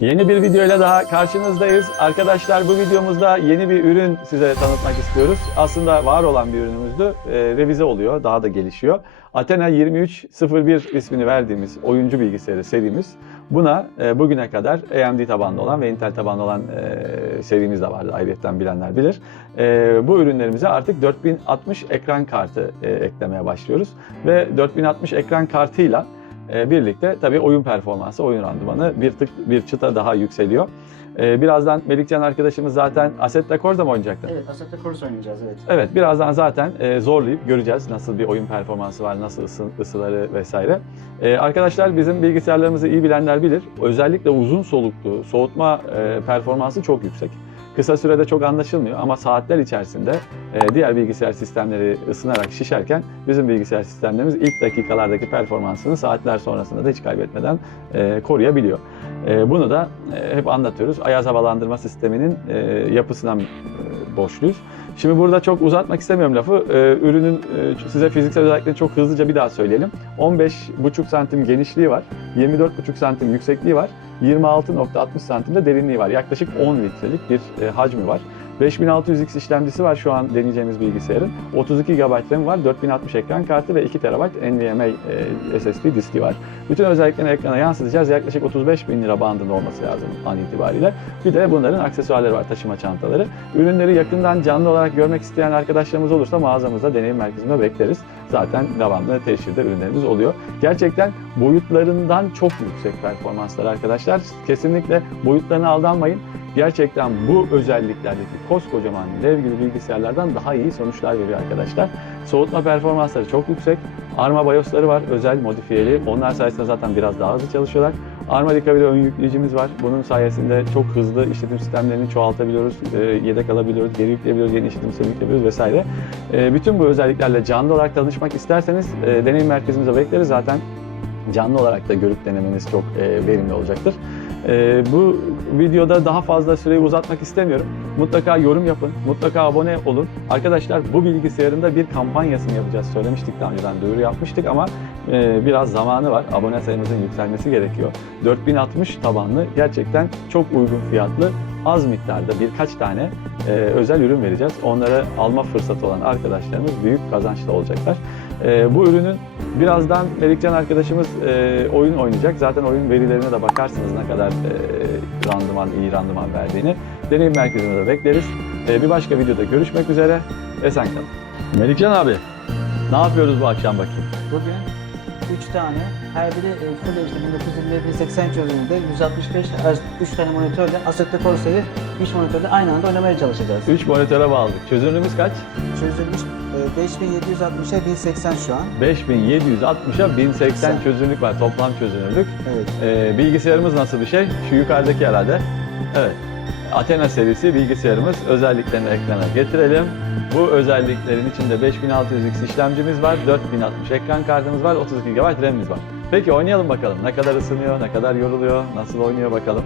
Yeni bir videoyla daha karşınızdayız. Arkadaşlar bu videomuzda yeni bir ürün size tanıtmak istiyoruz. Aslında var olan bir ürünümüzdü. Ee, revize oluyor, daha da gelişiyor. Athena 2301 ismini verdiğimiz oyuncu bilgisayarı serimiz. Buna e, bugüne kadar AMD tabanlı olan ve Intel tabanlı olan e, serimiz de vardı. Ayrıyetten bilenler bilir. E, bu ürünlerimize artık 4060 ekran kartı e, eklemeye başlıyoruz. Ve 4060 ekran kartıyla e, birlikte tabii oyun performansı, oyun randımanı bir tık bir çıta daha yükseliyor. E, birazdan Melikcan arkadaşımız zaten Assetto Corsa mı oynayacaktı? Evet, Assetto Corsa oynayacağız evet. Evet, birazdan zaten e, zorlayıp göreceğiz nasıl bir oyun performansı var, nasıl ısı, ısıları vesaire. E, arkadaşlar bizim bilgisayarlarımızı iyi bilenler bilir. Özellikle uzun soluklu soğutma e, performansı çok yüksek. Kısa sürede çok anlaşılmıyor ama saatler içerisinde e, diğer bilgisayar sistemleri ısınarak şişerken bizim bilgisayar sistemlerimiz ilk dakikalardaki performansını saatler sonrasında da hiç kaybetmeden e, koruyabiliyor. E, bunu da e, hep anlatıyoruz. Ayaz havalandırma sisteminin e, yapısından e, borçluyuz. Şimdi burada çok uzatmak istemiyorum lafı. Ee, ürünün e, size fiziksel özelliklerini çok hızlıca bir daha söyleyelim. 15,5 santim genişliği var, 24,5 santim yüksekliği var, 26,60 santim de derinliği var. Yaklaşık 10 litrelik bir e, hacmi var. 5600X işlemcisi var şu an deneyeceğimiz bilgisayarın. 32 GB RAM var, 4060 ekran kartı ve 2 TB NVMe e, SSD diski var. Bütün özelliklerini ekrana yansıtacağız. Yaklaşık 35 bin lira bandında olması lazım an itibariyle. Bir de bunların aksesuarları var, taşıma çantaları. Ürünleri yakından canlı olarak görmek isteyen arkadaşlarımız olursa mağazamızda, deneyim merkezinde bekleriz. Zaten devamlı teşhirde ürünlerimiz oluyor. Gerçekten boyutlarından çok yüksek performanslar arkadaşlar. Kesinlikle boyutlarına aldanmayın. Gerçekten bu özelliklerdeki koskocaman dev gibi bilgisayarlardan daha iyi sonuçlar veriyor arkadaşlar. Soğutma performansları çok yüksek. Arma BIOS'ları var, özel modifiyeli. Onlar sayesinde zaten biraz daha hızlı çalışıyorlar. Arma Recovery ön yükleyicimiz var. Bunun sayesinde çok hızlı işletim sistemlerini çoğaltabiliyoruz, e, yedek alabiliyoruz, geri yükleyebiliyoruz, yeni işletim sistemi yükleyebiliyoruz vesaire. E, bütün bu özelliklerle canlı olarak tanışmak isterseniz e, deneyim merkezimize bekleriz. Zaten canlı olarak da görüp denemeniz çok e, verimli olacaktır. E, bu videoda daha fazla süreyi uzatmak istemiyorum. Mutlaka yorum yapın, mutlaka abone olun. Arkadaşlar bu bilgisayarın da bir kampanyasını yapacağız. Söylemiştik daha önceden duyuru yapmıştık ama e, biraz zamanı var. Abone sayımızın yükselmesi gerekiyor. 4060 tabanlı gerçekten çok uygun fiyatlı az miktarda birkaç tane e, özel ürün vereceğiz. Onları alma fırsatı olan arkadaşlarımız büyük kazançlı olacaklar. E, bu ürünün birazdan Melikcan arkadaşımız e, oyun oynayacak. Zaten oyun verilerine de bakarsınız ne kadar e, randıman, iyi randıman verdiğini. Deneyim merkezimizde bekleriz. E, bir başka videoda görüşmek üzere. Esen kalın. Melikcan abi, ne yapıyoruz bu akşam bakayım? Bugün 3 tane, her biri e, Full HD 1920 1080 çözünürlüğünde 165 Hz 3 tane monitörle Assetto Corsa'yı 3 monitörle aynı anda oynamaya çalışacağız. 3 monitöre bağladık. Çözünürlüğümüz kaç? E, 5760'a 1080 şu an. 5760'a 1080 çözünürlük var. Toplam çözünürlük. Evet. Ee, bilgisayarımız nasıl bir şey? Şu yukarıdaki herhalde. Evet. Athena serisi bilgisayarımız. Özelliklerini ekrana getirelim. Bu özelliklerin içinde 5600X işlemcimiz var, 4060 ekran kartımız var, 32 GB RAM'imiz var. Peki oynayalım bakalım. Ne kadar ısınıyor, ne kadar yoruluyor, nasıl oynuyor bakalım.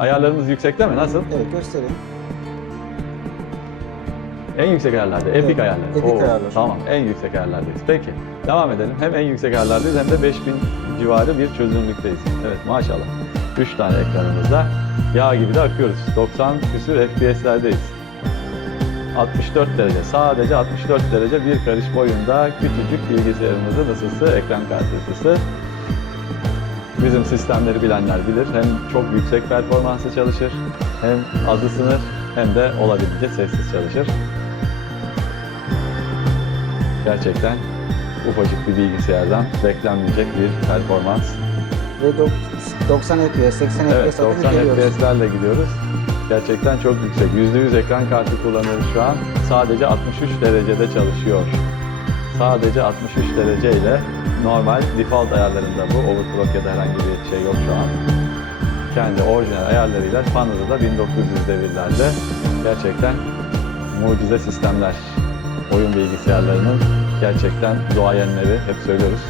Ayarlarımız yüksekte mi? Nasıl? Evet göstereyim. En yüksek ayarlarda, epic Evet, ayarlar. epic Oo, ayarlar. Tamam, en yüksek ayarlardayız. Peki, devam edelim. Hem en yüksek ayarlardayız hem de 5000 civarı bir çözünürlükteyiz. Evet, maşallah. 3 tane ekranımızda yağ gibi de akıyoruz. 90 küsür FPS'lerdeyiz. 64 derece, sadece 64 derece bir karış boyunda küçücük bilgisayarımızın ısısı, ekran kartı ısısı. Bizim sistemleri bilenler bilir. Hem çok yüksek performanslı çalışır, hem az ısınır, hem de olabildiğince sessiz çalışır. Gerçekten ufacık bir bilgisayardan beklenmeyecek bir performans. Ve 90 FPS, 80 Evet, FPS zaten 90 geliyoruz. FPS'lerle gidiyoruz. Gerçekten çok yüksek. %100 ekran kartı kullanıyoruz şu an. Sadece 63 derecede çalışıyor. Sadece 63 dereceyle normal default ayarlarında bu. Overclock ya da herhangi bir şey yok şu an. Kendi orijinal ayarlarıyla fanını da 1900 devirlerde gerçekten mucize sistemler. Oyun bilgisayarlarının gerçekten duayenleri hep söylüyoruz.